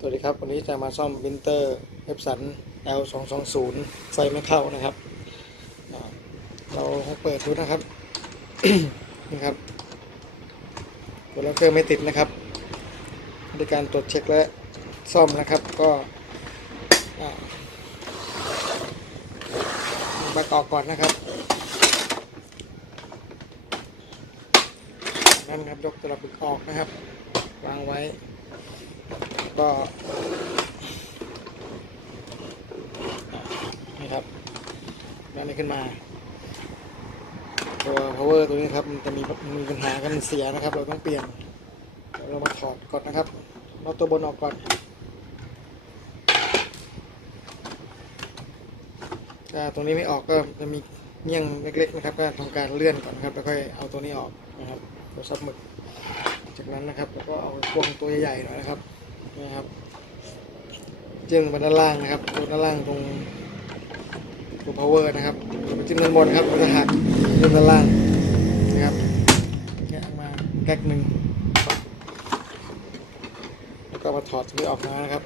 สวัสดีครับ วันนี้จะมาซ่อมวินเตอร์เอฟสัน L 2 2 0 ไฟไม่เข้านะครับ เราเปิดดูนะครับนี่ครับกดแล้วเครื่องไม่ติดนะครับในการตรวจเช็คและซ่อมนะครับก็อ่าประกอก่อนนะครับนั่นครับยกตลับบึกออกนะครับ วางไว้ ก็นี่ครับดันนี้ขึ้นมา ตัว power ตัวนี้ครับมันจะมีมีปัญหากันเสียนะครับ เราต้องเปลี่ยน เรามาถอดก่อนนะครับเอาตัวบนออกก่อนถ้าตรงนี้ไม่ออกก็จะมีเงี้ยงเล็กๆนะครับ ก็ทำการเลื่อนก่อนครับแล้วค่อยเอาตัวนี้ออกนะครับตัวซับหมึก จากนั้นนะครับแล้วก็เอาพวงตัวใหญ่ๆหน่อยนะครับ นะครับจิ้มลงไปด้านล่างนะครับตัวด้านล่างตรงตัว power นะครับไปจิ้มด้านบนครับมันจะหักจิ้มด้านล่างนะครับแกะออกมาแก๊กหนึ่งแล้วก็มาถอดตัวนี้ออกมานะครับ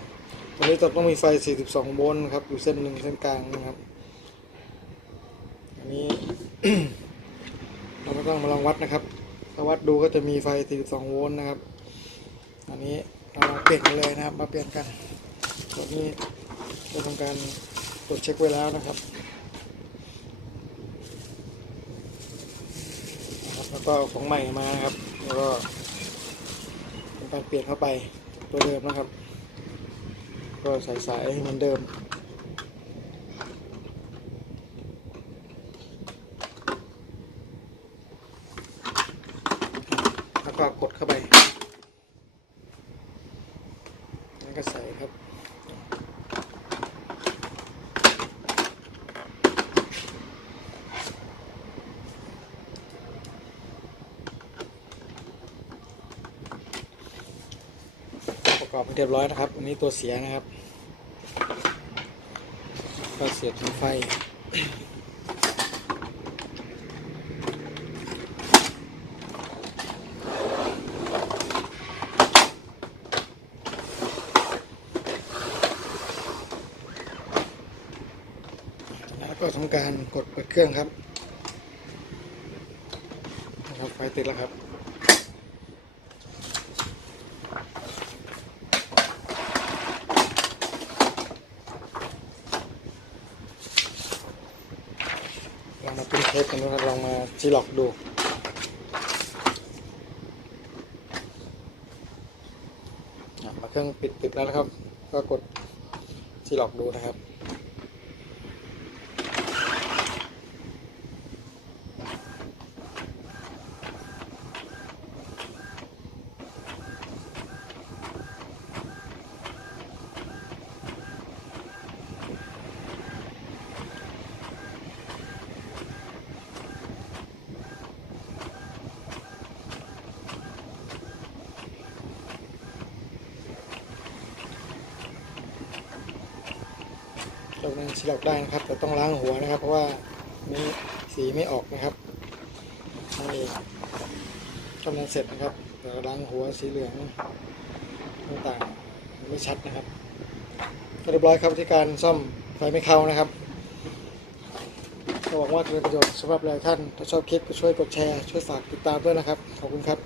ตัวนี้ต้องมีไฟ 42 โวลต์ครับอยู่เส้นหนึ่งเส้นกลางนะครับอันนี้เราก็ต้องมาลองวัดนะครับถ้าวัดดูก็จะมีไฟ 42 โวลต์นะครับ อันนี้ เราลองเปลี่ยนกันเลยนะครับ มาเปลี่ยนกันตัวนี้จะทำการตรวจเช็คไว้แล้วนะครับแล้วก็เอาของใหม่มานะครับ แล้วก็ทำการเปลี่ยนเข้าไปตัวเดิมนะครับ ก็ใส่สายให้มือนเดิมแล้วก็กดเข้าไป แล้วก็ใส่ครับ ประกอบให้เรียบร้อยนะครับ อันนี้ตัวเสียนะครับ ก็เสียบถึงไฟแล้วก็ทำการกดเปิดเครื่องครับนะครับไฟติดแล้วครับ เป็นเทปกันะครับลองมาจีล็อกดูอะมาเครื่องปิดปิดแล้วนะครับ ก็กดจีล็อกดูนะครับ เรายังฉีลอกได้นะครับ แต่ต้องล้างหัวนะครับ เพราะว่านี้สีไม่ออกนะครับนั่กำลังเสร็จนะครับแต่ล้างหัวสีเหลืองต่างๆไม่ชัดนะครับก็เรียบร้อยครับที่การซ่อมไฟไม่เข้านะครับหวังว่าจะเป็นประโยชน์สำหรับหลายท่าน ถ้าชอบคลิปก็ช่วยกดแชร์ ช่วยฝากติดตามด้วยนะครับ ขอบคุณครับ